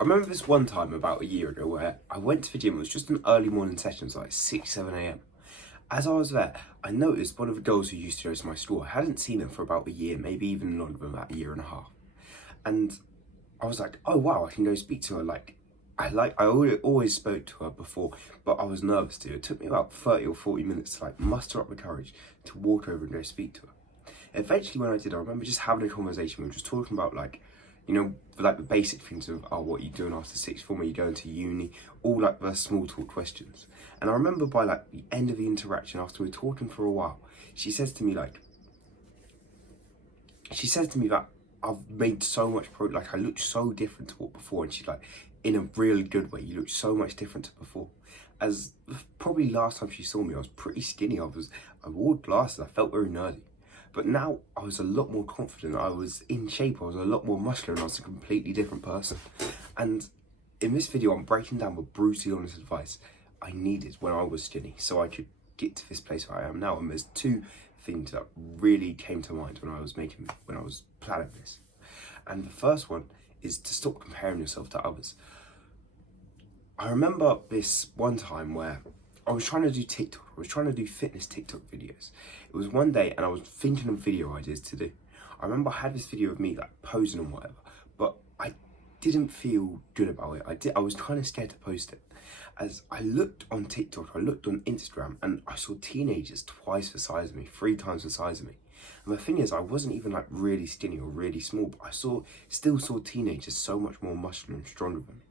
I remember this one time about a year ago where I went to the gym. It was just an early morning session, so like 6, 7 a.m. As I was there, I noticed one of the girls who used to go to my store. I hadn't seen her for about a year, maybe even longer than about a year and a half. And I was like, oh wow, I can go speak to her. I always spoke to her before, but I was nervous to. It took me about 30 or 40 minutes to like muster up the courage to walk over and go speak to her. Eventually when I did, I remember just having a conversation. We were just talking about like the basic things of, oh, what are you doing after sixth form? Are you going to uni? All like the small talk questions. And I remember by like the end of the interaction, after we were talking for a while, she says to me that I've made so much like I looked so different to what before, and she's like, in a really good way, you look so much different to before. As probably last time she saw me, I was pretty skinny. I wore glasses, I felt very nerdy. But now I was a lot more confident, I was in shape, I was a lot more muscular, and I was a completely different person. And in this video, I'm breaking down the brutally honest advice I needed when I was skinny, so I could get to this place where I am now. And there's two things that really came to mind when I was planning this. And the first one is to stop comparing yourself to others. I remember this one time where I was trying to do TikTok. I was trying to do fitness TikTok videos. It was one day and I was thinking of video ideas to do. I remember I had this video of me like posing and whatever, but I didn't feel good about it. I was kind of scared to post it. As I looked on TikTok, I looked on Instagram, and I saw teenagers twice the size of me, 3 times the size of me. And the thing is, I wasn't even like really skinny or really small, but I still saw teenagers so much more muscular and stronger than me.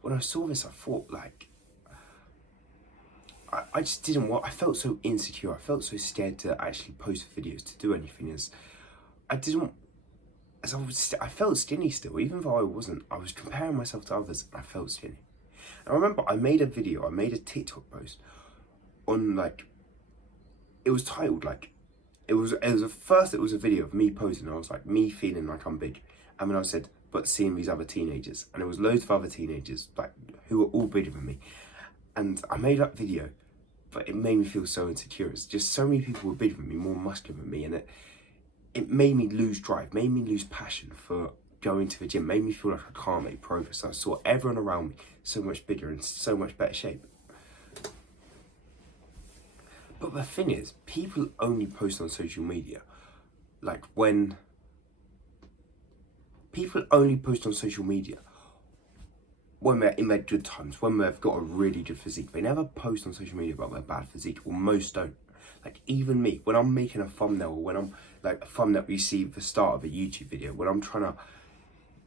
When I saw this, I thought like, I just didn't want, I felt so insecure. I felt so scared to actually post videos, to do anything, I felt skinny still, even though I wasn't. I was comparing myself to others and I felt skinny. And I remember I made a TikTok post on like, it was titled like, it was a video of me posing, and I was like, me feeling like I'm big. And then I said, but seeing these other teenagers, and there was loads of other teenagers like who were all bigger than me. And I made that video, but it made me feel so insecure. It's just so many people were bigger than me, more muscular than me, and it made me lose drive, made me lose passion for going to the gym, made me feel like I can't make progress. I saw everyone around me so much bigger and so much better shape. But the thing is, people only post on social media like when they're in their good times, when they've got a really good physique. They never post on social media about their bad physique, or most don't. Like even me, when I'm making a thumbnail, or when I'm like a thumbnail you see at the start of a YouTube video, when I'm trying to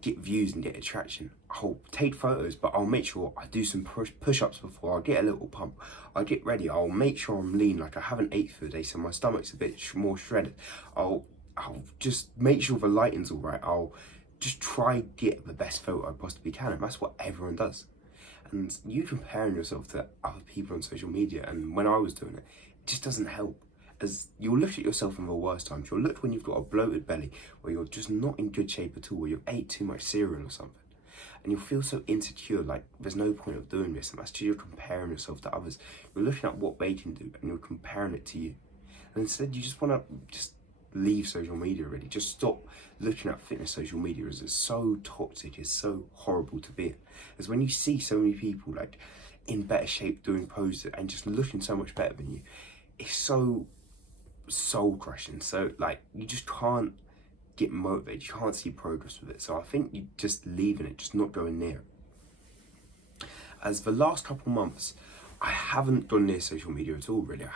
get views and get attraction, I'll take photos, but I'll make sure I do some push-ups before. I'll get a little pump, I'll get ready, I'll make sure I'm lean, like I haven't ate for the day, so my stomach's a bit more shredded. I'll just make sure the lighting's all right. I'll just try get the best photo I possibly can, and that's what everyone does. And you comparing yourself to other people on social media, and when I was doing it, it just doesn't help. As you'll look at yourself in the worst times. You'll look when you've got a bloated belly, where you're just not in good shape at all, where you've ate too much cereal or something, and you'll feel so insecure, like there's no point of doing this, and that's just you're comparing yourself to others. You're looking at what they can do, and you're comparing it to you. And instead, you just want to just leave social media already. Just stop looking at fitness social media, as it's so toxic, it's so horrible to be in. As when you see so many people like in better shape doing poses and just looking so much better than you, it's so soul crushing. So like you just can't get motivated, you can't see progress with it. So I think you just leaving it, just not going near it. As the last couple months, I haven't gone near social media at all, really. I've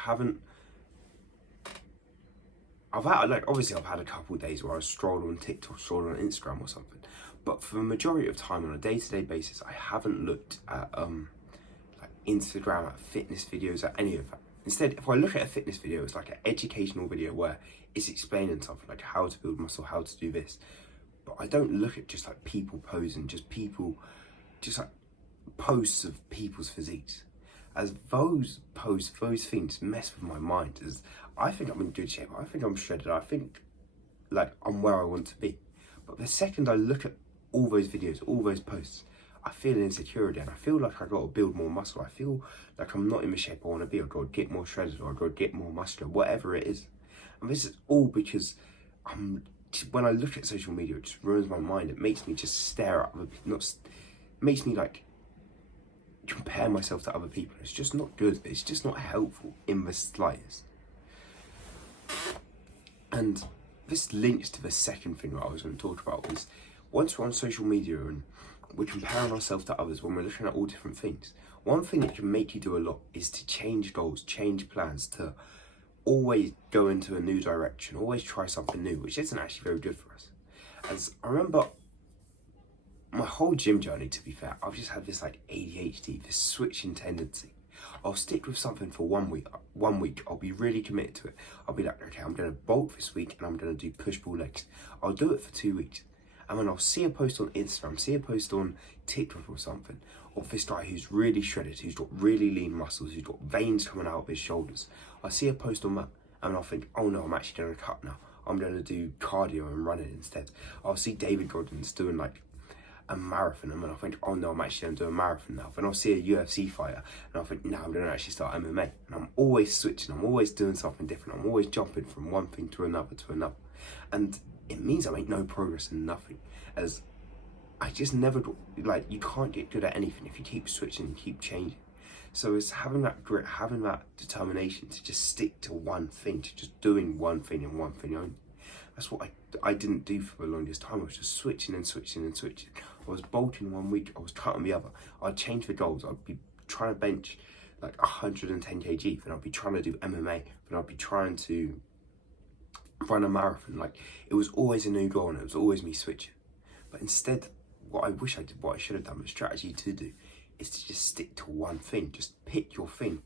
had a couple of days where I scroll on TikTok, scroll on Instagram or something, but for the majority of time on a day-to-day basis, I haven't looked at like Instagram, at fitness videos, at any of that. Instead, if I look at a fitness video, it's like an educational video where it's explaining something like how to build muscle, how to do this. But I don't look at just like people posing, just like posts of people's physiques. As those posts, those things mess with my mind. As I think I'm in good shape, I think I'm shredded, I think like I'm where I want to be. But the second I look at all those videos, all those posts, I feel insecure again. I feel like I got to build more muscle. I feel like I'm not in the shape I want to be. I've got to get more shredded, or I've got to get more muscular, whatever it is. And this is all because when I look at social media, it just ruins my mind. It makes me just stare at other people, makes me like compare myself to other people. It's just not good. It's just not helpful in the slightest. And this links to the second thing that I was going to talk about, is once we're on social media and we're comparing ourselves to others, when we're looking at all different things, one thing that can make you do a lot is to change goals, change plans, to always go into a new direction, always try something new, which isn't actually very good for us. As I remember my whole gym journey, to be fair, I've just had this like ADHD, this switching tendency. I'll stick with something for 1 week. 1 week, I'll be really committed to it. I'll be like, okay, I'm going to bulk this week and I'm going to do push-pull legs. I'll do it for 2 weeks. And then I'll see a post on Instagram, see a post on TikTok or something, of this guy who's really shredded, who's got really lean muscles, who's got veins coming out of his shoulders. I see a post on that and I'll think, oh no, I'm actually going to cut now. I'm going to do cardio and running instead. I'll see David Goggins doing like a marathon, and then I'll think, oh no, I'm actually going to do a marathon now. Then I'll see a UFC fighter and I'll think, no, I'm going to actually start MMA. And I'm always switching, I'm always doing something different. I'm always jumping from one thing to another to another. And it means I make no progress in nothing, as I just never, like, you can't get good at anything if you keep switching and keep changing. So it's having that grit, having that determination to just stick to one thing, to just doing one thing and one thing only. That's what I didn't do for the longest time. I was just switching and switching and switching. I was bolting 1 week, I was cutting the other. I'd change the goals. I'd be trying to bench like 110 kg, then I'd be trying to do MMA, then I'd be trying to run a marathon. Like, it was always a new goal and it was always me switching. But instead, what I wish I did, what I should have done, the strategy to do, is to just stick to one thing. Just pick your thing.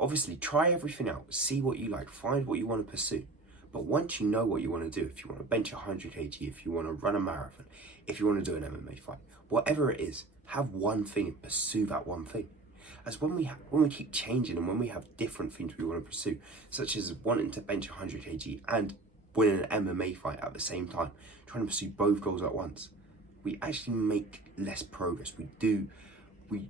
Obviously, try everything out. See what you like. Find what you want to pursue. But once you know what you want to do, if you want to bench 100 kg, if you want to run a marathon, if you want to do an MMA fight, whatever it is, have one thing and pursue that one thing. As when we keep changing and when we have different things we want to pursue, such as wanting to bench 100 kg and win an MMA fight at the same time, trying to pursue both goals at once, we actually make less progress. We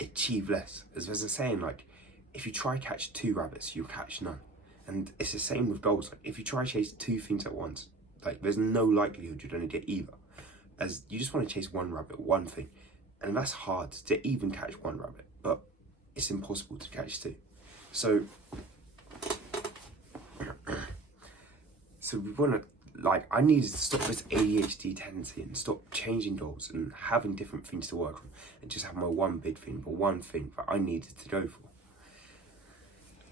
achieve less. As there's a saying, like, if you try catch 2 rabbits, you'll catch none. And it's the same with goals. Like, if you try chase 2 things at once, like, there's no likelihood you're going to get either. As you just want to chase one rabbit, one thing. And that's hard to even catch one rabbit, but it's impossible to catch 2. So we want to, like, I needed to stop this ADHD tendency and stop changing goals and having different things to work on, and just have my one big thing, but one thing that I needed to go for.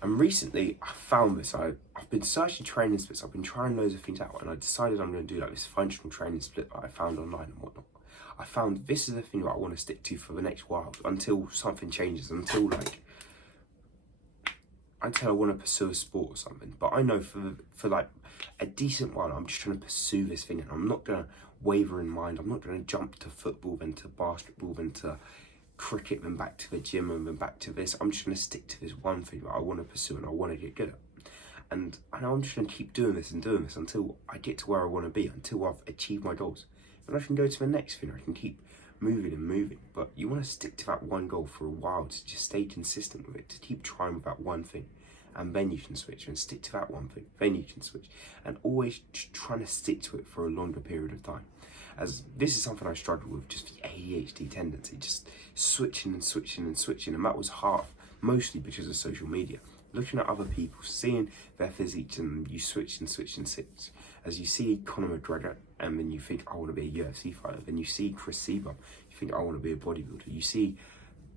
And recently I found this. I've been searching training splits, I've been trying loads of things out, and I decided I'm going to do like this functional training split that I found online and whatnot. I found this is the thing that I want to stick to for the next while, until something changes, until I want to pursue a sport or something. But I know for like a decent while, I'm just trying to pursue this thing, and I'm not going to waver in mind. I'm not going to jump to football, then to basketball, then to cricket, then back to the gym, and then back to this. I'm just going to stick to this one thing that I want to pursue and I want to get good at. And I know I'm just going to keep doing this until I get to where I want to be, until I've achieved my goals. And I can go to the next thing, I can keep moving and moving. But you want to stick to that one goal for a while, to just stay consistent with it, to keep trying with that one thing. And then you can switch, and stick to that one thing, then you can switch. And always trying to stick to it for a longer period of time. As this is something I struggle with, just the ADHD tendency, just switching and switching and switching. And that was mostly because of social media. Looking at other people, seeing their physiques, and you switch and switch and switch. As you see Conor McGregor, and then you think, I want to be a UFC fighter. Then you see Chris Seaborn, you think, I want to be a bodybuilder. You see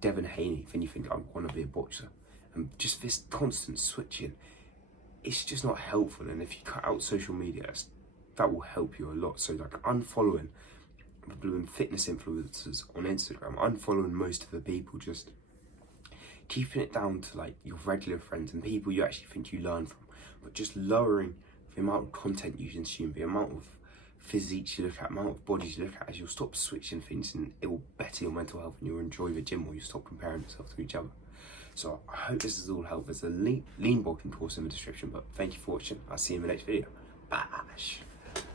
Devin Haney, then you think, I want to be a boxer. And just this constant switching, it's just not helpful. And if you cut out social media, that will help you a lot. So like unfollowing the blooming fitness influencers on Instagram, unfollowing most of the people, just keeping it down to like your regular friends and people you actually think you learn from, but just lowering the amount of content you consume, the amount of physiques you look at, amount of bodies you look at, as you'll stop switching things, and it will better your mental health, and you'll enjoy the gym, or you stop comparing yourself to each other. So I hope this has all helped. There's a lean bulking course in the description, but thank you for watching. I'll see you in the next video. Bash.